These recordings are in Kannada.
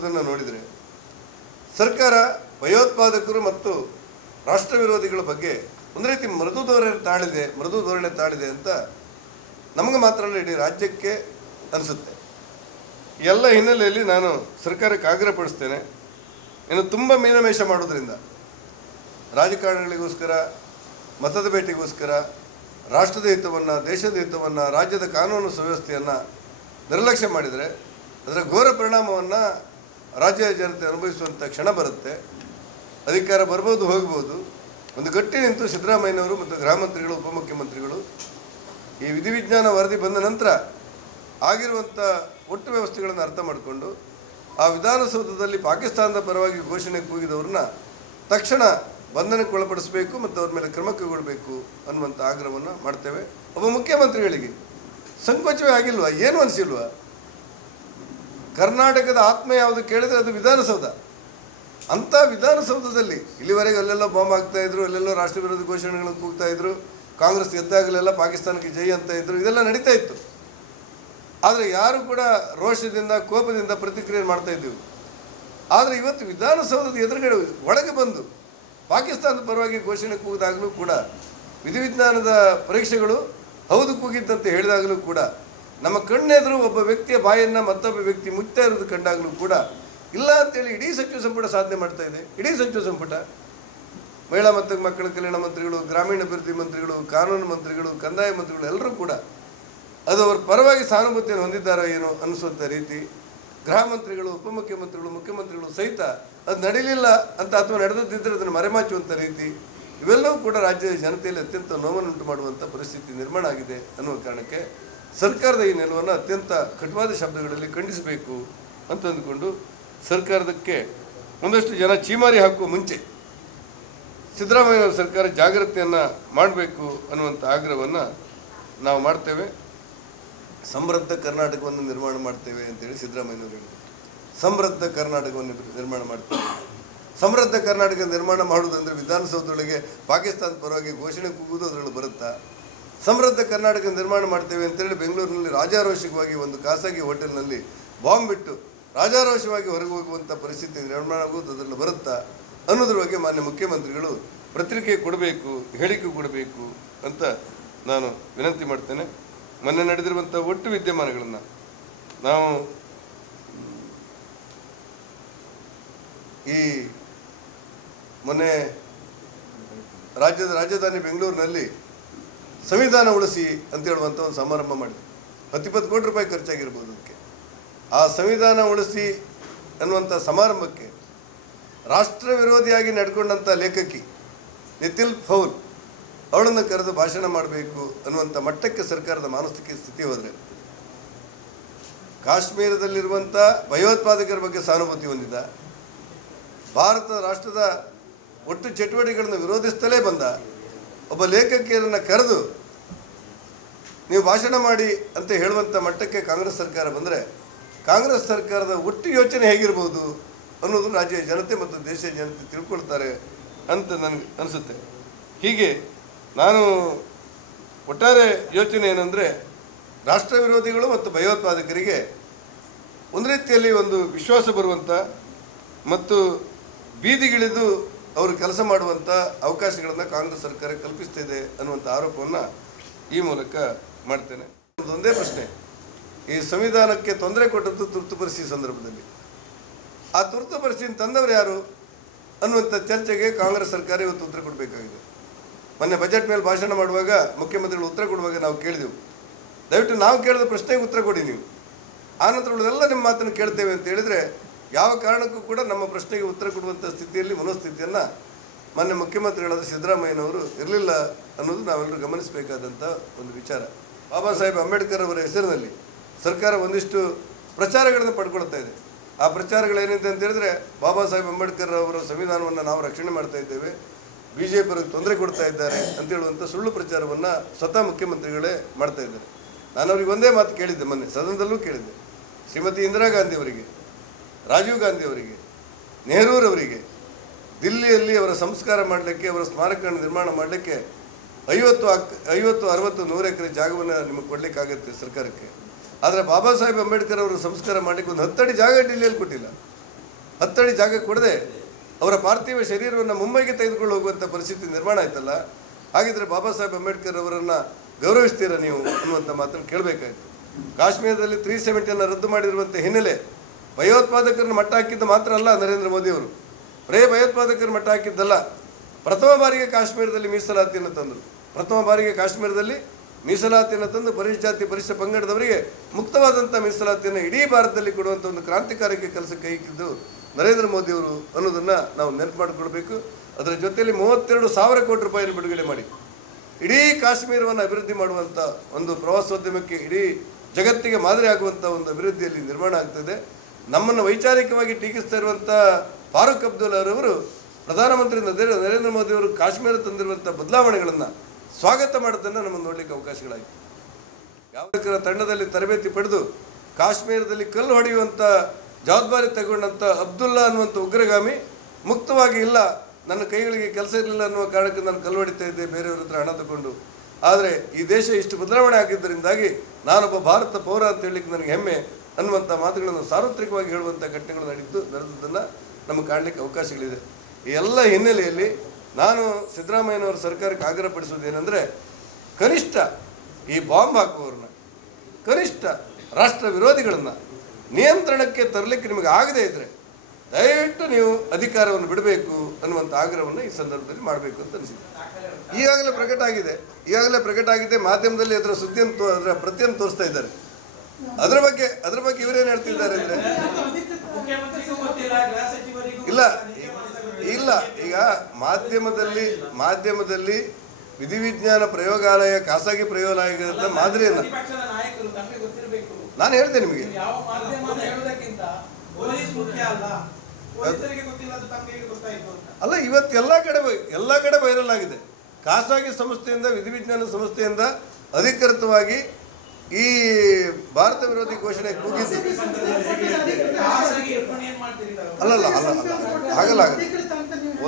ನಡೆದಿರುವುದನ್ನು ನೋಡಿದರೆ ಸರ್ಕಾರ, ಭಯೋತ್ಪಾದಕರು ಮತ್ತು ರಾಷ್ಟ್ರ ವಿರೋಧಿಗಳ ಬಗ್ಗೆ ಒಂದು ರೀತಿ ಮೃದು ಧೋರಣೆ ತಾಳಿದೆ, ಮೃದು ಧೋರಣೆ ತಾಳಿದೆ ಅಂತ ನಮಗೆ ಮಾತ್ರ ಅಲ್ಲ, ಇಡೀ ರಾಜ್ಯಕ್ಕೆ ಅನಿಸುತ್ತೆ. ಎಲ್ಲ ಹಿನ್ನೆಲೆಯಲ್ಲಿ ನಾನು ಸರ್ಕಾರಕ್ಕೆ ಆಗ್ರಹಪಡಿಸ್ತೇನೆ. ಇನ್ನು ತುಂಬ ಮೀನಮೇಷ ಮಾಡೋದ್ರಿಂದ ರಾಜಕಾರಣಿಗಳಿಗೋಸ್ಕರ, ಮತದ ಭೇಟಿಗೋಸ್ಕರ, ರಾಷ್ಟ್ರದ ಹಿತವನ್ನು, ದೇಶದ ಹಿತವನ್ನು, ರಾಜ್ಯದ ಕಾನೂನು ಸುವ್ಯವಸ್ಥೆಯನ್ನು ನಿರ್ಲಕ್ಷ್ಯ ಮಾಡಿದರೆ, ಅದರ ಘೋರ ಪರಿಣಾಮವನ್ನು ರಾಜ್ಯ ಜನತೆ ಅನುಭವಿಸುವಂಥ ಕ್ಷಣ ಬರುತ್ತೆ. ಅಧಿಕಾರ ಬರ್ಬೋದು, ಹೋಗ್ಬೋದು. ಒಂದು ಗಟ್ಟಿ ನಿಂತು ಸಿದ್ದರಾಮಯ್ಯನವರು ಮತ್ತು ಗೃಹ ಮಂತ್ರಿಗಳು ಉಪಮುಖ್ಯಮಂತ್ರಿಗಳು ಈ ವಿಧಿವಿಜ್ಞಾನ ವರದಿ ಬಂದ ನಂತರ ಆಗಿರುವಂಥ ಒಟ್ಟು ವ್ಯವಸ್ಥೆಗಳನ್ನು ಅರ್ಥ ಮಾಡಿಕೊಂಡು ಆ ವಿಧಾನಸೌಧದಲ್ಲಿ ಪಾಕಿಸ್ತಾನದ ಪರವಾಗಿ ಘೋಷಣೆ ಕೂಗಿದವ್ರನ್ನ ತಕ್ಷಣ ಬಂಧನಕ್ಕೆ ಒಳಪಡಿಸಬೇಕು ಮತ್ತು ಅವ್ರ ಮೇಲೆ ಕ್ರಮ ಕೈಗೊಳ್ಳಬೇಕು ಅನ್ನುವಂಥ ಆಗ್ರಹವನ್ನು ಮಾಡ್ತೇವೆ. ಒಬ್ಬ ಮುಖ್ಯಮಂತ್ರಿಗಳಿಗೆ ಸಂಕೋಚವೇ ಆಗಿಲ್ವಾ? ಏನು ಅನಿಸಿಲ್ವಾ? ಕರ್ನಾಟಕದ ಆತ್ಮ ಯಾವುದು ಕೇಳಿದ್ರೆ ಅದು ವಿಧಾನಸೌಧ. ಅಂಥ ವಿಧಾನಸೌಧದಲ್ಲಿ ಇಲ್ಲಿವರೆಗೆ ಅಲ್ಲೆಲ್ಲ ಬಾಂಬ್ ಆಗ್ತಾ ಇದ್ರು, ಅಲ್ಲೆಲ್ಲೋ ರಾಷ್ಟ್ರ ವಿರೋಧಿ ಘೋಷಣೆಗಳನ್ನು ಕೂಗ್ತಾ ಇದ್ರು, ಕಾಂಗ್ರೆಸ್ ಗೆದ್ದಾಗಲೆಲ್ಲ ಪಾಕಿಸ್ತಾನಕ್ಕೆ ಜೈ ಅಂತ ಇದ್ರು, ಇದೆಲ್ಲ ನಡೀತಾ ಇತ್ತು. ಆದರೆ ಯಾರು ಕೂಡ ರೋಷದಿಂದ, ಕೋಪದಿಂದ ಪ್ರತಿಕ್ರಿಯೆ ಮಾಡ್ತಾ ಇದ್ದೀವಿ ಆದರೆ ಇವತ್ತು ವಿಧಾನಸೌಧದ ಎದುರುಗಡೆ ಒಳಗೆ ಬಂದು ಪಾಕಿಸ್ತಾನದ ಪರವಾಗಿ ಘೋಷಣೆ ಕೂಗಿದಾಗಲೂ ಕೂಡ, ವಿಧಿವಿಜ್ಞಾನದ ಪರೀಕ್ಷೆಗಳು ಹೌದು ಕೂಗಿದ್ದಂತೆ ಹೇಳಿದಾಗಲೂ ಕೂಡ ನಮ್ಮ ಕಣ್ಣೆದುರು ಒಬ್ಬ ವ್ಯಕ್ತಿಯ ಬಾಯನ್ನು ಮತ್ತೊಬ್ಬ ವ್ಯಕ್ತಿ ಮುಚ್ಚಾ ಇರೋದು ಕಂಡಾಗಲೂ ಕೂಡ ಇಲ್ಲ ಅಂತೇಳಿ ಇಡೀ ಸಚಿವ ಸಂಪುಟ ಸಾಧನೆ ಮಾಡ್ತಾ ಇದೆ. ಇಡೀ ಸಚಿವ ಸಂಪುಟ. ಮಹಿಳಾ ಮತ್ತು ಮಕ್ಕಳ ಕಲ್ಯಾಣ ಮಂತ್ರಿಗಳು ಗ್ರಾಮೀಣಾಭಿವೃದ್ಧಿ ಮಂತ್ರಿಗಳು, ಕಾನೂನು ಮಂತ್ರಿಗಳು, ಕಂದಾಯ ಮಂತ್ರಿಗಳು ಎಲ್ಲರೂ ಕೂಡ ಅದು ಅವರ ಪರವಾಗಿ ಸಹಾನುಭೂತಿಯನ್ನು ಹೊಂದಿದ್ದಾರೋ ಏನೋ ಅನಿಸುವಂಥ ರೀತಿ ಗೃಹ ಮಂತ್ರಿಗಳು ಉಪಮುಖ್ಯಮಂತ್ರಿಗಳು ಮುಖ್ಯಮಂತ್ರಿಗಳು ಸಹಿತ ಅದು ನಡೀಲಿಲ್ಲ ಅಂತ ಅಥವಾ ನಡೆದದ್ದಿದ್ದರೆ ಅದನ್ನು ಮರೆಮಾಚುವಂಥ ರೀತಿ ಇವೆಲ್ಲವೂ ಕೂಡ ರಾಜ್ಯದ ಜನತೆಯಲ್ಲಿ ಅತ್ಯಂತ ನೋವನ್ನುಂಟು ಮಾಡುವಂಥ ಪರಿಸ್ಥಿತಿ ನಿರ್ಮಾಣ ಆಗಿದೆ ಅನ್ನುವ ಕಾರಣಕ್ಕೆ ಸರ್ಕಾರದ ಈ ನಿಲುವನ್ನು ಅತ್ಯಂತ ಕಟುವಾದ ಶಬ್ದಗಳಲ್ಲಿ ಖಂಡಿಸಬೇಕು ಅಂತ ಅಂದುಕೊಂಡು ಸರ್ಕಾರದಕ್ಕೆ ಒಂದಷ್ಟು ಜನ ಚೀಮಾರಿ ಹಾಕುವ ಮುಂಚೆ ಸಿದ್ದರಾಮಯ್ಯ ಸರ್ಕಾರ ಜಾಗೃತಿಯನ್ನು ಮಾಡಬೇಕು ಅನ್ನುವಂಥ ಆಗ್ರಹವನ್ನು ನಾವು ಮಾಡ್ತೇವೆ. ಸಮೃದ್ಧ ಕರ್ನಾಟಕವನ್ನು ನಿರ್ಮಾಣ ಮಾಡ್ತೇವೆ ಅಂತೇಳಿ ಸಿದ್ದರಾಮಯ್ಯನವರು ಹೇಳಿದರು. ಸಮೃದ್ಧ ಕರ್ನಾಟಕವನ್ನು ನಿರ್ಮಾಣ ಮಾಡ್ತೇವೆ. ಸಮೃದ್ಧ ಕರ್ನಾಟಕ ನಿರ್ಮಾಣ ಮಾಡುವುದಂದರೆ ವಿಧಾನಸೌಧದೊಳಗೆ ಪಾಕಿಸ್ತಾನ ಪರವಾಗಿ ಘೋಷಣೆ ಕೂಗುವುದು ಅದರೊಳಗೆ ಬರುತ್ತಾ? ಸಮೃದ್ಧ ಕರ್ನಾಟಕ ನಿರ್ಮಾಣ ಮಾಡ್ತೇವೆ ಅಂತೇಳಿ ಬೆಂಗಳೂರಿನಲ್ಲಿ ರಾಜಾರೋಷಕವಾಗಿ ಒಂದು ಖಾಸಗಿ ಹೋಟೆಲ್ನಲ್ಲಿ ಬಾಂಬ್ ಬಿಟ್ಟು ರಾಜಾರೋಷವಾಗಿ ಹೊರಗೆ ಹೋಗುವಂಥ ಪರಿಸ್ಥಿತಿ ನಿರ್ಮಾಣ ಆಗುವುದು, ಅದರಲ್ಲಿ ಬರುತ್ತಾ ಅನ್ನೋದ್ರ ಬಗ್ಗೆ ಮಾನ್ಯ ಮುಖ್ಯಮಂತ್ರಿಗಳು ಪತ್ರಿಕೆ ಕೊಡಬೇಕು, ಹೇಳಿಕೆ ಕೊಡಬೇಕು ಅಂತ ನಾನು ವಿನಂತಿ ಮಾಡ್ತೇನೆ. ಮೊನ್ನೆ ನಡೆದಿರುವಂಥ ಒಟ್ಟು ವಿದ್ಯಮಾನಗಳನ್ನು ನಾವು ಈ ಮೊನ್ನೆ ರಾಜ್ಯದ ರಾಜಧಾನಿ ಬೆಂಗಳೂರಿನಲ್ಲಿ ಸಂವಿಧಾನ ಉಳಿಸಿ ಅಂತ ಹೇಳುವಂಥ ಒಂದು ಸಮಾರಂಭ ಮಾಡಿದೆ ಹತ್ತಿಪ್ಪತ್ತು ಕೋಟಿ ರೂಪಾಯಿ ಖರ್ಚಾಗಿರ್ಬೋದು ಅದಕ್ಕೆ. ಆ ಸಂವಿಧಾನ ಉಳಿಸಿ ಅನ್ನುವಂಥ ಸಮಾರಂಭಕ್ಕೆ ರಾಷ್ಟ್ರ ವಿರೋಧಿಯಾಗಿ ನಡ್ಕೊಂಡಂಥ ಲೇಖಕಿ ನಿತಿಲ್ ಫೌಲ್ ಅವಳನ್ನು ಕರೆದು ಭಾಷಣ ಮಾಡಬೇಕು ಅನ್ನುವಂಥ ಮಟ್ಟಕ್ಕೆ ಸರ್ಕಾರದ ಮಾನಸಿಕ ಸ್ಥಿತಿ ಹೋದರೆ ಕಾಶ್ಮೀರದಲ್ಲಿರುವಂಥ ಭಯೋತ್ಪಾದಕರ ಬಗ್ಗೆ ಸಹಾನುಭೂತಿ ಹೊಂದಿದ ಭಾರತ ರಾಷ್ಟ್ರದ ಒಟ್ಟು ಚಟುವಟಿಕೆಗಳನ್ನು ವಿರೋಧಿಸ್ತಲೇ ಬಂದ ಒಬ್ಬ ಲೇಖಕಿಯರನ್ನು ಕರೆದು ನೀವು ಭಾಷಣ ಮಾಡಿ ಅಂತ ಹೇಳುವಂಥ ಮಟ್ಟಕ್ಕೆ ಕಾಂಗ್ರೆಸ್ ಸರ್ಕಾರ ಬಂದರೆ ಕಾಂಗ್ರೆಸ್ ಸರ್ಕಾರದ ಒಟ್ಟು ಯೋಚನೆ ಹೇಗಿರ್ಬೋದು ಅನ್ನೋದು ರಾಜ್ಯ ಜನತೆ ಮತ್ತು ದೇಶದ ಜನತೆ ತಿಳ್ಕೊಳ್ತಾರೆ ಅಂತ ನನಗೆ ಅನಿಸುತ್ತೆ. ಹೀಗೆ ನಾನು ಒಟ್ಟಾರೆ ಯೋಚನೆ ಏನಂದರೆ ರಾಷ್ಟ್ರ ವಿರೋಧಿಗಳು ಮತ್ತು ಭಯೋತ್ಪಾದಕರಿಗೆ ಒಂದು ರೀತಿಯಲ್ಲಿ ಒಂದು ವಿಶ್ವಾಸ ಬರುವಂಥ ಮತ್ತು ಬೀದಿಗಿಳಿದು ಅವರು ಕೆಲಸ ಮಾಡುವಂಥ ಅವಕಾಶಗಳನ್ನು ಕಾಂಗ್ರೆಸ್ ಸರ್ಕಾರ ಕಲ್ಪಿಸ್ತಿದೆ ಅನ್ನುವಂಥ ಆರೋಪವನ್ನು ಈ ಮೂಲಕ ಮಾಡ್ತೇನೆ. ಒಂದೇ ಪ್ರಶ್ನೆ. ಈ ಸಂವಿಧಾನಕ್ಕೆ ತೊಂದರೆ ಕೊಟ್ಟದ್ದು ತುರ್ತು ಪರಿಸ್ಥಿತಿ ಸಂದರ್ಭದಲ್ಲಿ. ಆ ತುರ್ತು ಪರಿಸ್ಥಿತಿ ತಂದವರು ಯಾರು ಅನ್ನುವಂಥ ಚರ್ಚೆಗೆ ಕಾಂಗ್ರೆಸ್ ಸರ್ಕಾರ ಇವತ್ತು ಉತ್ತರ ಕೊಡಬೇಕಾಗಿದೆ. ಮೊನ್ನೆ ಬಜೆಟ್ ಮೇಲೆ ಭಾಷಣ ಮಾಡುವಾಗ ಮುಖ್ಯಮಂತ್ರಿಗಳು ಉತ್ತರ ಕೊಡುವಾಗ ನಾವು ಕೇಳಿದೆವು. ದಯವಿಟ್ಟು ನಾವು ಕೇಳಿದ ಪ್ರಶ್ನೆಗೆ ಉತ್ತರ ಕೊಡಿ ನೀವು. ಆನಂತರ ಉಳಿದೆಲ್ಲ ನಿಮ್ಮ ಮಾತನ್ನು ಕೇಳ್ತೇವೆ ಅಂತ ಹೇಳಿದರೆ ಯಾವ ಕಾರಣಕ್ಕೂ ಕೂಡ ನಮ್ಮ ಪ್ರಶ್ನೆಗೆ ಉತ್ತರ ಕೊಡುವಂಥ ಸ್ಥಿತಿಯಲ್ಲಿ ಮನೋಸ್ಥಿತಿಯನ್ನು ಮೊನ್ನೆ ಮುಖ್ಯಮಂತ್ರಿಗಳಾದ ಸಿದ್ದರಾಮಯ್ಯನವರು ಇರಲಿಲ್ಲ ಅನ್ನೋದು ನಾವೆಲ್ಲರೂ ಗಮನಿಸಬೇಕಾದಂಥ ಒಂದು ವಿಚಾರ. ಬಾಬಾ ಸಾಹೇಬ್ ಅಂಬೇಡ್ಕರ್ ಅವರ ಹೆಸರಿನಲ್ಲಿ ಸರ್ಕಾರ ಒಂದಿಷ್ಟು ಪ್ರಚಾರಗಳನ್ನು ಪಡ್ಕೊಳ್ತಾ ಇದೆ. ಆ ಪ್ರಚಾರಗಳೇನಿದೆ ಅಂತ ಹೇಳಿದ್ರೆ ಬಾಬಾ ಸಾಹೇಬ್ ಅಂಬೇಡ್ಕರ್ ಅವರ ಸಂವಿಧಾನವನ್ನು ನಾವು ರಕ್ಷಣೆ ಮಾಡ್ತಾ ಇದ್ದೇವೆ ಬಿ ಜೆ ಪಿ ತೊಂದರೆ ಕೊಡ್ತಾ ಇದ್ದಾರೆ ಅಂತ ಹೇಳುವಂಥ ಸುಳ್ಳು ಪ್ರಚಾರವನ್ನು ಸ್ವತಃ ಮುಖ್ಯಮಂತ್ರಿಗಳೇ ಮಾಡ್ತಾ ಇದ್ದಾರೆ. ನಾನು ಅವ್ರಿಗೆ ಒಂದೇ ಮಾತು ಕೇಳಿದ್ದೆ ಮೊನ್ನೆ, ಸದನದಲ್ಲೂ ಕೇಳಿದ್ದೆ. ಶ್ರೀಮತಿ ಇಂದಿರಾ ಗಾಂಧಿ ಅವರಿಗೆ ರಾಜೀವ್ ಗಾಂಧಿ ಅವರಿಗೆ ನೆಹರೂರವರಿಗೆ ದಿಲ್ಲಿಯಲ್ಲಿ ಅವರ ಸಂಸ್ಕಾರ ಮಾಡಲಿಕ್ಕೆ, ಅವರ ಸ್ಮಾರಕಗಳನ್ನು ನಿರ್ಮಾಣ ಮಾಡಲಿಕ್ಕೆ ಐವತ್ತು ಅಕ್ ಐವತ್ತು, ಅರವತ್ತು, ನೂರು ಎಕರೆ ಜಾಗವನ್ನು ನಿಮಗೆ ಕೊಡಲಿಕ್ಕಾಗುತ್ತೆ ಸರ್ಕಾರಕ್ಕೆ. ಆದರೆ ಬಾಬಾ ಸಾಹೇಬ್ ಅಂಬೇಡ್ಕರ್ ಅವರು ಸಂಸ್ಕಾರ ಮಾಡಲಿಕ್ಕೆ ಒಂದು ಹತ್ತಡಿ ಜಾಗ ಡಿಲ್ಲಿಯಲ್ಲಿ ಕೊಟ್ಟಿಲ್ಲ. ಹತ್ತಡಿ ಜಾಗ ಕೊಡದೆ ಅವರ ಪಾರ್ಥಿವ ಶರೀರವನ್ನು ಮುಂಬೈಗೆ ತೆಗೆದುಕೊಂಡು ಹೋಗುವಂಥ ಪರಿಸ್ಥಿತಿ ನಿರ್ಮಾಣ ಆಯ್ತಲ್ಲ? ಹಾಗಿದ್ರೆ ಬಾಬಾ ಸಾಹೇಬ್ ಅಂಬೇಡ್ಕರ್ ಅವರನ್ನು ಗೌರವಿಸ್ತೀರಾ ನೀವು ಅನ್ನುವಂಥ ಮಾತನ್ನು ಕೇಳಬೇಕಾಯಿತು. ಕಾಶ್ಮೀರದಲ್ಲಿ ತ್ರೀ ಸೆವೆಂಟಿಯನ್ನು ರದ್ದು ಮಾಡಿರುವಂಥ ಹಿನ್ನೆಲೆ ಭಯೋತ್ಪಾದಕರನ್ನು ಮಟ್ಟ ಹಾಕಿದ್ದು ಮಾತ್ರ ಅಲ್ಲ ನರೇಂದ್ರ ಮೋದಿಯವರು. ಬರೇ ಭಯೋತ್ಪಾದಕರ ಮಟ್ಟ ಹಾಕಿದ್ದಲ್ಲ. ಪ್ರಥಮ ಬಾರಿಗೆ ಕಾಶ್ಮೀರದಲ್ಲಿ ಮೀಸಲಾತಿಯನ್ನು ತಂದರು. ಪ್ರಥಮ ಬಾರಿಗೆ ಕಾಶ್ಮೀರದಲ್ಲಿ ಮೀಸಲಾತಿಯನ್ನು ತಂದು ಪರಿಶಿಷ್ಟ ಜಾತಿ ಪರಿಶಿಷ್ಟ ಪಂಗಡದವರಿಗೆ ಮುಕ್ತವಾದಂಥ ಮೀಸಲಾತಿಯನ್ನು ಇಡೀ ಭಾರತದಲ್ಲಿ ಕೊಡುವಂಥ ಒಂದು ಕ್ರಾಂತಿಕಾರಕ್ಕೆ ಕೆಲಸ ಕೈಗಿದ್ದು ನರೇಂದ್ರ ಮೋದಿಯವರು ಅನ್ನೋದನ್ನು ನಾವು ನೆನಪು ಮಾಡಿಕೊಳ್ಬೇಕು. ಅದರ ಜೊತೆಯಲ್ಲಿ ಮೂವತ್ತೆರಡು ಸಾವಿರ ಕೋಟಿ ರೂಪಾಯಿಯನ್ನು ಬಿಡುಗಡೆ ಮಾಡಿ. ಇಡೀ ಕಾಶ್ಮೀರವನ್ನು ಅಭಿವೃದ್ಧಿ ಮಾಡುವಂಥ ಒಂದು ಪ್ರವಾಸೋದ್ಯಮಕ್ಕೆ ಇಡೀ ಜಗತ್ತಿಗೆ ಮಾದರಿ ಆಗುವಂಥ ಒಂದು ಅಭಿವೃದ್ಧಿಯಲ್ಲಿ ನಿರ್ಮಾಣ ಆಗ್ತದೆ. ನಮ್ಮನ್ನು ವೈಚಾರಿಕವಾಗಿ ಟೀಕಿಸ್ತಾ ಇರುವಂಥ ಫಾರೂಕ್ ಅಬ್ದುಲ್ಲಾರವರು ಪ್ರಧಾನಮಂತ್ರಿ ನರೇಂದ್ರ ನರೇಂದ್ರ ಮೋದಿಯವರು ಕಾಶ್ಮೀರ ತಂದಿರುವಂಥ ಬದಲಾವಣೆಗಳನ್ನು ಸ್ವಾಗತ ಮಾಡೋದನ್ನು ನಮ್ಮನ್ನು ನೋಡಲಿಕ್ಕೆ ಅವಕಾಶಗಳಾಯಿತು. ಯಾವುದಕ್ಕರ ತಂಡದಲ್ಲಿ ತರಬೇತಿ ಪಡೆದು ಕಾಶ್ಮೀರದಲ್ಲಿ ಕಲ್ಲು ಹೊಡೆಯುವಂಥ ಜವಾಬ್ದಾರಿ ತಗೊಂಡಂಥ ಅಬ್ದುಲ್ಲಾ ಅನ್ನುವಂಥ ಉಗ್ರಗಾಮಿ ಮುಕ್ತವಾಗಿ ಇಲ್ಲ, ನನ್ನ ಕೈಗಳಿಗೆ ಕೆಲಸ ಇರಲಿಲ್ಲ ಅನ್ನುವ ಕಾರಣಕ್ಕೆ ನಾನು ಕಲ್ಲು ಹೊಡಿತಾ ಇದ್ದೆ, ಬೇರೆಯವ್ರ ಹತ್ರ ಹಣ ತಗೊಂಡು. ಆದರೆ ಈ ದೇಶ ಇಷ್ಟು ಬದಲಾವಣೆ ಆಗಿದ್ದರಿಂದಾಗಿ ನಾನೊಬ್ಬ ಭಾರತ ಪೌರ ಅಂತ ಹೇಳಲಿಕ್ಕೆ ನನಗೆ ಹೆಮ್ಮೆ. ಅನ್ನುವಂಥ ಮಾತುಗಳನ್ನು ಸಾರ್ವತ್ರಿಕವಾಗಿ ಹೇಳುವಂಥ ಘಟನೆಗಳು ನಡೀತು ನಡೆದದ್ದನ್ನು ನಮಗೆ ಕಾಣಲಿಕ್ಕೆ ಅವಕಾಶಗಳಿದೆ. ಈ ಎಲ್ಲ ಹಿನ್ನೆಲೆಯಲ್ಲಿ ನಾನು ಸಿದ್ದರಾಮಯ್ಯನವರ ಸರ್ಕಾರಕ್ಕೆ ಆಗ್ರಹಪಡಿಸುವುದೇನೆಂದರೆ ಕನಿಷ್ಠ ಈ ಬಾಂಬ್ ಹಾಕುವವ್ರನ್ನ, ಕನಿಷ್ಠ ರಾಷ್ಟ್ರ ವಿರೋಧಿಗಳನ್ನು ನಿಯಂತ್ರಣಕ್ಕೆ ತರಲಿಕ್ಕೆ ನಿಮಗೆ ಆಗದೇ ಇದ್ದರೆ ದಯವಿಟ್ಟು ನೀವು ಅಧಿಕಾರವನ್ನು ಬಿಡಬೇಕು ಅನ್ನುವಂಥ ಆಗ್ರಹವನ್ನು ಈ ಸಂದರ್ಭದಲ್ಲಿ ಮಾಡಬೇಕು ಅಂತ ಅನಿಸಿದೆ. ಈಗಾಗಲೇ ಪ್ರಕಟ ಆಗಿದೆ. ಈಗಾಗಲೇ ಪ್ರಕಟ ಆಗಿದೆ. ಮಾಧ್ಯಮದಲ್ಲಿ ಅದರ ಸುದ್ದಿಯನ್ನು ಅದರ ಪ್ರತಿಯನ್ನು ತೋರಿಸ್ತಾ ಇದ್ದಾರೆ. ಅದರ ಬಗ್ಗೆ ಅದ್ರ ಬಗ್ಗೆ ಇವರೇನು ಹೇಳ್ತಿದ್ದಾರೆ ಅಂದ್ರೆ? ಇಲ್ಲ ಇಲ್ಲ ಈಗ ಮಾಧ್ಯಮದಲ್ಲಿ ಮಾಧ್ಯಮದಲ್ಲಿ ವಿಧಿವಿಜ್ಞಾನ ಪ್ರಯೋಗಾಲಯ ಖಾಸಗಿ ಪ್ರಯೋಗಾಲಯದ ಮಾದರಿಯನ್ನು ನಾನು ಹೇಳ್ತೇನೆ ನಿಮಗೆ. ಅಲ್ಲ. ಇವತ್ತು ಎಲ್ಲ ಕಡೆ ಎಲ್ಲ ಕಡೆ ವೈರಲ್ ಆಗಿದೆ. ಖಾಸಗಿ ಸಂಸ್ಥೆಯಿಂದ ವಿಧಿವಿಜ್ಞಾನ ಸಂಸ್ಥೆಯಿಂದ ಅಧಿಕೃತವಾಗಿ ಈ ಭಾರತ ವಿರೋಧಿ ಘೋಷಣೆ ಕೂಗಿದ್ದು? ಅಲ್ಲಲ್ಲ ಅಲ್ಲ ಅಲ್ಲ ಆಗಲ್ಲ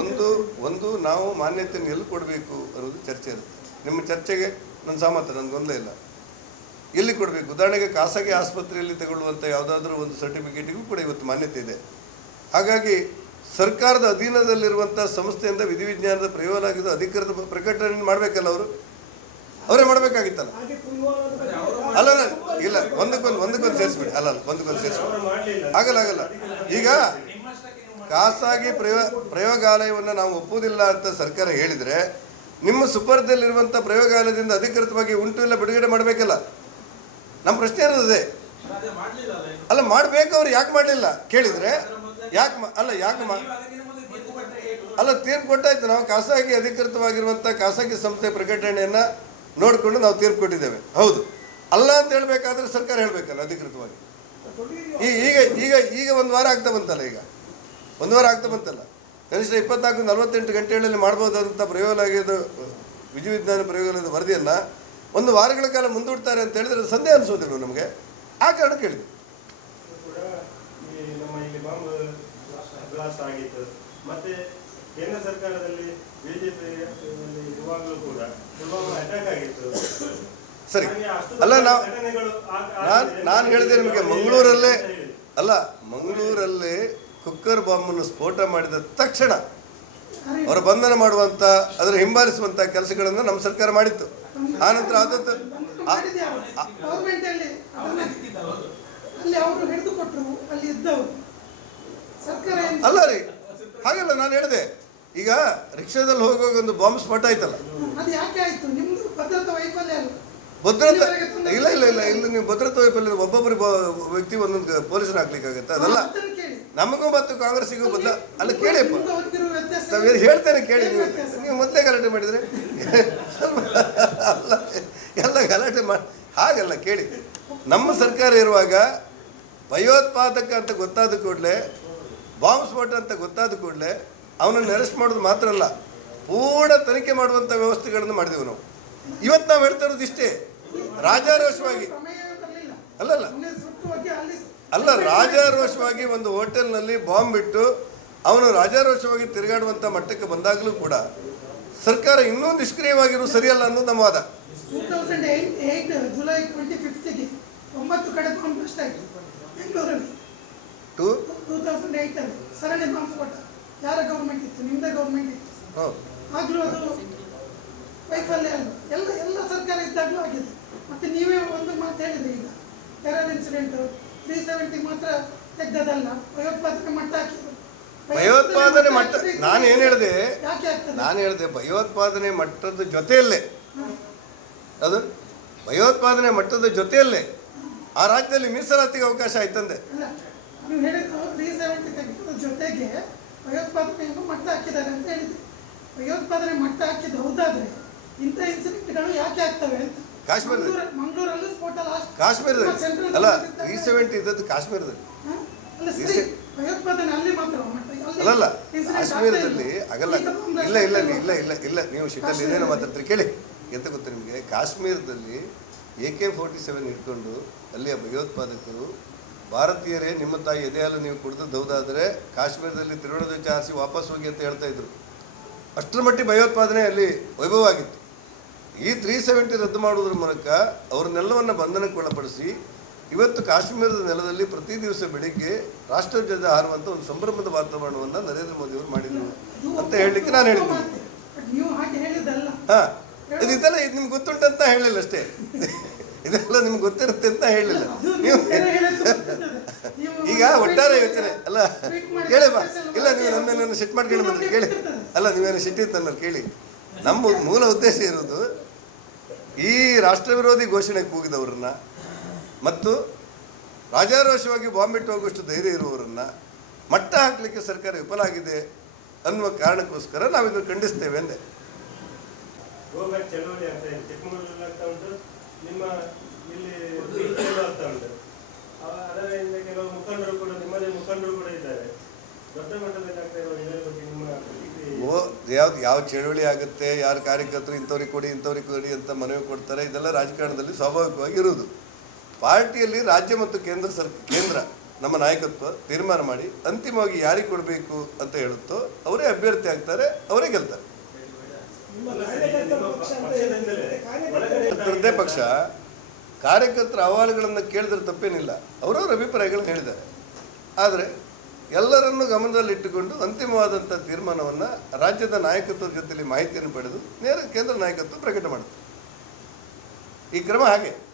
ಒಂದು ಒಂದು ನಾವು ಮಾನ್ಯತೆಯನ್ನು ಎಲ್ಲಿ ಕೊಡಬೇಕು ಅನ್ನೋದು ಚರ್ಚೆ ಇರುತ್ತೆ ನಿಮ್ಮ ಚರ್ಚೆಗೆ ನನ್ನ ಸಾಮರ್ಥ್ಯ ನನ್ನ ಗೊಂದಲ ಇಲ್ಲ. ಎಲ್ಲಿ ಕೊಡಬೇಕು? ಉದಾಹರಣೆಗೆ ಖಾಸಗಿ ಆಸ್ಪತ್ರೆಯಲ್ಲಿ ತಗೊಳ್ಳುವಂಥ ಯಾವುದಾದ್ರೂ ಒಂದು ಸರ್ಟಿಫಿಕೇಟಿಗೂ ಕೂಡ ಇವತ್ತು ಮಾನ್ಯತೆ ಇದೆ. ಹಾಗಾಗಿ ಸರ್ಕಾರದ ಅಧೀನದಲ್ಲಿರುವಂಥ ಸಂಸ್ಥೆಯಿಂದ ವಿಧಿವಿಜ್ಞಾನದ ಪ್ರಯೋಗಾಲಯದ ಅಧಿಕೃತ ಪ್ರಕಟಣೆ ಮಾಡಬೇಕಲ್ಲ ಅವರು? ಅವರೇ ಮಾಡಬೇಕಾಗಿತ್ತಲ್ಲ? ಅಲ್ಲ ಇಲ್ಲ, ಒಂದಕ್ಕೊಂದು ಒಂದಕ್ಕೊಂದು ಸೇರಿಸ್ಬಿಡಿ. ಅಲ್ಲ ಒಂದಕ್ಕೊಂದು ಸೇರಿಸ್ಬಿಡಿ. ಆಗಲ್ಲ ಆಗಲ್ಲ. ಈಗ ಖಾಸಗಿ ಪ್ರಯೋ, ಪ್ರಯೋಗಾಲಯವನ್ನು ನಾವು ಒಪ್ಪುವುದಿಲ್ಲ ಅಂತ ಸರ್ಕಾರ ಹೇಳಿದರೆ ನಿಮ್ಮ ಸುಪರ್ದಲ್ಲಿರುವಂಥ ಪ್ರಯೋಗಾಲಯದಿಂದ ಅಧಿಕೃತವಾಗಿ ಉಂಟು ಇಲ್ಲ ಬಿಡುಗಡೆ ಮಾಡಬೇಕಲ್ಲ? ನಮ್ಮ ಪ್ರಶ್ನೆ ಇರೋದೇ ಅಲ್ಲ, ಮಾಡಬೇಕು ಅವ್ರು, ಯಾಕೆ ಮಾಡಲಿಲ್ಲ? ಕೇಳಿದರೆ, ಯಾಕೆ ಅಲ್ಲ ಯಾಕೆ ಅಲ್ಲ, ತೀರ್ಪು ಕೊಟ್ಟಾಯ್ತು. ನಾವು ಖಾಸಗಿ ಅಧಿಕೃತವಾಗಿರುವಂಥ ಖಾಸಗಿ ಸಂಸ್ಥೆ ಪ್ರಕಟಣೆಯನ್ನು ನೋಡಿಕೊಂಡು ನಾವು ತೀರ್ಪು ಕೊಟ್ಟಿದ್ದೇವೆ. ಹೌದು. ಅಲ್ಲ ಅಂತ ಹೇಳಬೇಕಾದ್ರೆ ಸರ್ಕಾರ ಹೇಳಬೇಕಲ್ಲ ಅಧಿಕೃತವಾಗಿ. ಈಗ ಈಗ ಈಗ ಒಂದು ವಾರ ಆಗ್ತಾ ಬಂತಲ್ಲ ಈಗ. ಒಂದು ವಾರ ಆಗ್ತಾ ಬಂತಲ್ಲ. ಕನಿಷ್ಠ ಇಪ್ಪತ್ನಾಲ್ಕು ನಲವತ್ತೆಂಟು ಗಂಟೆಗಳಲ್ಲಿ ಮಾಡ್ಬೋದಾದಂಥ ಪ್ರಯೋಗಾಲಯದ ವಿಧಿವಿಜ್ಞಾನ ಪ್ರಯೋಗಾಲಯದ ವರದಿಯನ್ನು ಒಂದು ವಾರಗಳ ಕಾಲ ಮುಂದೂಡ್ತಾರೆ ಅಂತ ಹೇಳಿದ್ರೆ ಸಂದೇಹ ಅನಿಸೋದಿಲ್ಲ ನಮಗೆ? ಆ ಕಾರಣ ಕೇಳಿದ್ವಿ ಮತ್ತೆ ಕೇಂದ್ರ ಸರ್ಕಾರದಲ್ಲಿ ಬಿಜೆಪಿ ಇರುವಾಗಲೂ ಕೂಡ ಪುಲ್ವಾಮಾ ಅಟ್ಯಾಕ್ ಆಗಿತ್ತು ಸರಿ. ಅಲ್ಲ ನಾವು ನಾನು ನಾನು ಹೇಳಿದೆ ನಿಮಗೆ ಮಂಗಳೂರಲ್ಲೇ ಅಲ್ಲ ಮಂಗಳೂರಲ್ಲೇ ಕುಕ್ಕರ್ ಬಾಂಬನ್ನು ಸ್ಫೋಟ ಮಾಡಿದ ತಕ್ಷಣ ಅವರ ಬಂಧನ ಮಾಡುವಂಥ ಅದರ ಹಿಂಬಾಲಿಸುವಂಥ ಕೆಲಸಗಳನ್ನು ನಮ್ಮ ಸರ್ಕಾರ ಮಾಡಿತ್ತು. ಆನಂತರ ಆದದ್ದು ಆ- ಗೌರ್ಮೆಂಟ್ ಅಲ್ಲಿ ಅವರೇ ಇದ್ದಿದ್ದಲ್ಲ ಅದು. ಅಲ್ಲಿ ಅವರು ಹಿಡಿದು ಅಲ್ಲಿ ಇದ್ದವರು. ಸರ್ಕಾರ ಏನ್- ಅಲ್ಲ ರೀ ಹಾಗಲ್ಲ ನಾನು ಹೇಳಿದೆ. ಈಗ ರಿಕ್ಷಾದಲ್ಲಿ ಹೋಗುವಾಗ ಒಂದು ಬಾಂಬ್ ಸ್ಫೋಟ ಆಯ್ತಲ್ಲ? ಭದ್ರತಾ ಇಲ್ಲ ಇಲ್ಲ ಇಲ್ಲ ಇಲ್ಲ ನೀವು ಭದ್ರತಾ ವೈಫಲ್ಯ ಒಬ್ಬೊಬ್ಬರು ವ್ಯಕ್ತಿ ಒಂದೊಂದು ಪೊಲೀಸರು ಹಾಕ್ಲಿಕ್ಕಾಗತ್ತೆ? ಅದಲ್ಲ ನಮಗೂ ಮತ್ತು ಕಾಂಗ್ರೆಸ್ಸಿಗೂ ಬದಲ ಅಲ್ಲ ಕೇಳಿಯಪ್ಪ ಅವ್ರಿಗಿರೋ ವ್ಯತ್ಯಾಸ ಹೇಳ್ತೇನೆ ಕೇಳಿ ನೀವು. ನೀವು ಮೊದಲೇ ಗಲಾಟೆ ಮಾಡಿದರೆ? ಅಲ್ಲ ಎಲ್ಲ ಗಲಾಟೆ ಮಾಡಿ ಹಾಗಲ್ಲ ಕೇಳಿ. ನಮ್ಮ ಸರ್ಕಾರ ಇರುವಾಗ ಭಯೋತ್ಪಾದಕ ಅಂತ ಗೊತ್ತಾದ ಕೂಡಲೇ ಬಾಂಬ್ ಸ್ಫೋಟ ಅಂತ ಗೊತ್ತಾದ ಕೂಡಲೇ ಅವನನ್ನು ಅರೆಸ್ಟ್ ಮಾಡೋದು ಮಾತ್ರ ಅಲ್ಲ ಪೂರ್ಣ ತನಿಖೆ ಮಾಡುವಂಥ ವ್ಯವಸ್ಥೆಗಳನ್ನು ಮಾಡಿದೆವು ನಾವು. ಇವತ್ತು ನಾವು ಹೇಳ್ತಾ ಇರೋದು ಇಷ್ಟೇ ರಾಜಾರೋಷವಾಗಿ. ಅಲ್ಲಲ್ಲ. ಅಲ್ಲಿ ಅಲ್ಲ ರಾಜಾರೋಷವಾಗಿ ಒಂದು ಹೋಟೆಲ್ನಲ್ಲಿ ಬಾಂಬ್ ಇಟ್ಟು ಅವನು ರಾಜಾರೋಷವಾಗಿ ತಿರುಗಾಡುವಂಥ ಮಟ್ಟಕ್ಕೆ ಬಂದಾಗಲೂ ಕೂಡ ಸರ್ಕಾರ ಇನ್ನೂ ನಿಷ್ಕ್ರಿಯವಾಗಿರೋ ಸರಿಯಲ್ಲ ಅನ್ನೋದು ನಮ್ಮ ವಾದ. ಟೂ ಯಾರ ಗೌರ್ಮೆಂಟ್ ಇತ್ತು? ನಿಮ್ದೆ ಗೌರ್ಮೆಂಟ್ ಇತ್ತು. ಆದ್ರೂ ಆಗ್ಲೂ ಅದು ವೈಫಲ್ಯ ಅಲ್ಲ. ಎಲ್ಲ ಎಲ್ಲ ಸರ್ಕಾರ ಇದ್ದಾಗಲೂ ಆಗಿದೆ. ಮತ್ತೆ ನೀವೇ ಒಂದು ಮಾತು ಹೇಳಿದ್ರಿ ಈಗ. ಟೆರರ್ ಇನ್ಸಿಡೆಂಟ್ ತ್ರೀ ಸೆವೆಂಟಿ ಮಾತ್ರ ತೆಗ್ದದಲ್ಲ ಭಯೋತ್ಪಾದನೆ ಮಟ್ಟ ಹಾಕಿದ್ರು. ಭಯೋತ್ಪಾದನೆ ಮಟ್ಟ ನಾನು ಏನು ಹೇಳಿದೆ? ನಾನು ಹೇಳಿದೆ ಭಯೋತ್ಪಾದನೆ ಮಟ್ಟದ ಜೊತೆಯಲ್ಲೇ. ಅದು ಭಯೋತ್ಪಾದನೆ ಮಟ್ಟದ ಜೊತೆಯಲ್ಲೇ. ಆ ರಾಜ್ಯದಲ್ಲಿ ಮೀಸಲಾತಿಗೆ ಅವಕಾಶ ಆಯ್ತಂದೆ. ಜೊತೆಗೆ ಭಯೋತ್ಪಾದನೆಯನ್ನು ಮಟ್ಟ ಹಾಕಿದ್ದಾರೆ ಅಂತ ಹೇಳಿದ್ರು. ಭಯೋತ್ಪಾದನೆ ಮಟ್ಟ ಹಾಕಿದ್ದು ಹೌದಾದ್ರೆ ಇಂಥ ಇನ್ಸಿಡೆಂಟ್ಗಳು ಯಾಕೆ ಆಗ್ತವೆ ಅಂತ? ಕಾಶ್ಮೀರ ಮಂಗ್ಳೂರಲ್ಲೂ ಸ್ಫೋಟ ಲಾಸ್ಟ್ ಕಾಶ್ಮೀರದಲ್ಲಿ. ಅಲ್ಲ ತ್ರೀ ಸೆವೆಂಟಿ ಇದ್ದದ್ದು ಕಾಶ್ಮೀರದಲ್ಲಿ. ಅಲ್ಲ ಭಯೋತ್ಪಾದನೆ ಅಲ್ಲಿ ಮಾತ್ರ ಅಲ್ಲಿ ಅಲ್ಲಲ್ಲ ಕಾಶ್ಮೀರದಲ್ಲಿ. ಆಗಲ್ಲ ಇಲ್ಲ ಇಲ್ಲ ಇಲ್ಲ ಇಲ್ಲ ಇಲ್ಲ ನೀವು ಶಿಟ್ಟಲ್ಲಿ ಏನೇನೋ ಮಾತಾಡ್ತೀರಿ ಕೇಳಿ. ಎಂತ ಗೊತ್ತು ನಿಮಗೆ? ಕಾಶ್ಮೀರದಲ್ಲಿ ಎ ಕೆ ಫೋರ್ಟಿ ಸೆವೆನ್ ಇಟ್ಕೊಂಡು ಅಲ್ಲಿಯ ಭಯೋತ್ಪಾದಕರು ಭಾರತೀಯರೇ ನಿಮ್ಮ ತಾಯಿ ಎದೆ ಹಾಲು ನೀವು ಕುಡಿದು ದೌದಾದರೆ ಕಾಶ್ಮೀರದಲ್ಲಿ ತ್ರಿವರ್ಣ ಧ್ವಜ ಹಾರಿಸಿ ವಾಪಸ್ ಹೋಗಿ ಅಂತ ಹೇಳ್ತಾ ಇದ್ರು. ಅಷ್ಟರ ಮಟ್ಟಿಗೆ ಭಯೋತ್ಪಾದನೆ ಅಲ್ಲಿ ವೈಭವ ಆಗಿತ್ತು ಈ ತ್ರೀ ಸೆವೆಂಟಿ ರದ್ದು ಮಾಡುವುದರ ಮೂಲಕ ಅವ್ರನ್ನೆಲ್ಲವನ್ನು ಬಂಧನಕ್ಕೆ ಒಳಪಡಿಸಿ ಇವತ್ತು ಕಾಶ್ಮೀರದ ನೆಲದಲ್ಲಿ ಪ್ರತಿ ದಿವಸ ಬೆಳಿಗ್ಗೆ ರಾಷ್ಟ್ರಧ್ವಜ ಹಾರುವಂಥ ಒಂದು ಸಂಭ್ರಮದ ವಾತಾವರಣವನ್ನು ನರೇಂದ್ರ ಮೋದಿ ಅವರು ಮಾಡಿದ್ರು ಅಂತ ಹೇಳಲಿಕ್ಕೆ ನಾನು ಹೇಳಿದ್ದೀನಿ. ಹಾಂ ಇದು ಇದೆಲ್ಲ ಇದು ನಿಮ್ಗೆ ಗೊತ್ತುಂಟಂತ ಹೇಳಿಲ್ಲ ಅಷ್ಟೇ. ಇದೆಲ್ಲ ನಿಮ್ಗೆ ಗೊತ್ತಿರುತ್ತೆ ಅಂತ ಹೇಳಿಲ್ಲ ನೀವು ಈಗ ಒಟ್ಟಾರೆ ಯೋಚನೆ. ಅಲ್ಲ ಕೇಳಿ ಬಾ. ಇಲ್ಲ ನೀವು ನಮ್ಮೇನೇನು ಸಿಟ್ ಮಾಡ್ಕೊಂಡು ಬಂದ್ರೆ. ಕೇಳಿ. ಅಲ್ಲ ನೀವೇನು ಸಿಟ್ಟಿತ್ತು ಅನ್ನೋರು ಕೇಳಿ. ನಮ್ಮ ಮೂಲ ಉದ್ದೇಶ ಇರೋದು ಈ ರಾಷ್ಟ್ರ ವಿರೋಧಿ ಘೋಷಣೆ ಕೂಗಿದವರನ್ನ ಮತ್ತು ರಾಜಾರೋಷವಾಗಿ ಬಾಂಬ್ ಇಟ್ಟು ಹೋಗುವಷ್ಟು ಧೈರ್ಯ ಇರುವವರನ್ನ ಮಟ್ಟ ಹಾಕಲಿಕ್ಕೆ ಸರ್ಕಾರ ವಿಫಲ ಆಗಿದೆ ಅನ್ನುವ ಕಾರಣಕ್ಕೋಸ್ಕರ ನಾವಿದನ್ನು ಖಂಡಿಸ್ತೇವೆ ಅಂದೆ. ನಿಮ್ಮ ಇಲ್ಲಿ ಆಗ್ತಾ ಉಂಟು. ಅದರಿಂದ ಕೆಲವು ಮುಖಂಡರು ಕೂಡ ನಿಮ್ಮದೇ ಮುಖಂಡರು ಕೂಡ ಇದ್ದಾರೆ. ದೊಡ್ಡ ಮಟ್ಟದಲ್ಲಿ ಆಗ್ತಾ ನಿಮ್ಮ ಓ ಯಾವ್ದು ಯಾವ ಚಳುವಳಿ ಆಗುತ್ತೆ, ಯಾರು ಕಾರ್ಯಕರ್ತರು ಇಂಥವ್ರಿಗೆ ಕೊಡಿ ಇಂಥವ್ರಿಗೆ ಕೊಡಿ ಅಂತ ಮನವಿ ಕೊಡ್ತಾರೆ, ಇದೆಲ್ಲ ರಾಜಕಾರಣದಲ್ಲಿ ಸ್ವಾಭಾವಿಕವಾಗಿ ಇರುವುದು. ಪಾರ್ಟಿಯಲ್ಲಿ ರಾಜ್ಯ ಮತ್ತು ಕೇಂದ್ರ ಸರ್, ಕೇಂದ್ರ ನಮ್ಮ ನಾಯಕತ್ವ ತೀರ್ಮಾನ ಮಾಡಿ ಅಂತಿಮವಾಗಿ ಯಾರಿಗೆ ಕೊಡಬೇಕು ಅಂತ ಹೇಳುತ್ತೋ ಅವರೇ ಅಭ್ಯರ್ಥಿ ಆಗ್ತಾರೆ, ಅವರೇ ಗೆಲ್ತಾರೆ. ಅದರದ್ದೇ ಪಕ್ಷ ಕಾರ್ಯಕರ್ತರ ಅಹವಾಲುಗಳನ್ನು ಕೇಳಿದ್ರೆ ತಪ್ಪೇನಿಲ್ಲ. ಅವರವರ ಅಭಿಪ್ರಾಯಗಳನ್ನು ಹೇಳಿದ್ದಾರೆ. ಆದರೆ ಎಲ್ಲರನ್ನೂ ಗಮನದಲ್ಲಿಟ್ಟುಕೊಂಡು ಅಂತಿಮವಾದಂಥ ತೀರ್ಮಾನವನ್ನು ರಾಜ್ಯದ ನಾಯಕತ್ವದ ಜೊತೆಯಲ್ಲಿ ಮಾಹಿತಿಯನ್ನು ಪಡೆದು ನೇರ ಕೇಂದ್ರ ನಾಯಕತ್ವ ಪ್ರಕಟ ಮಾಡುತ್ತೆ. ಈ ಕ್ರಮ ಹಾಗೆ.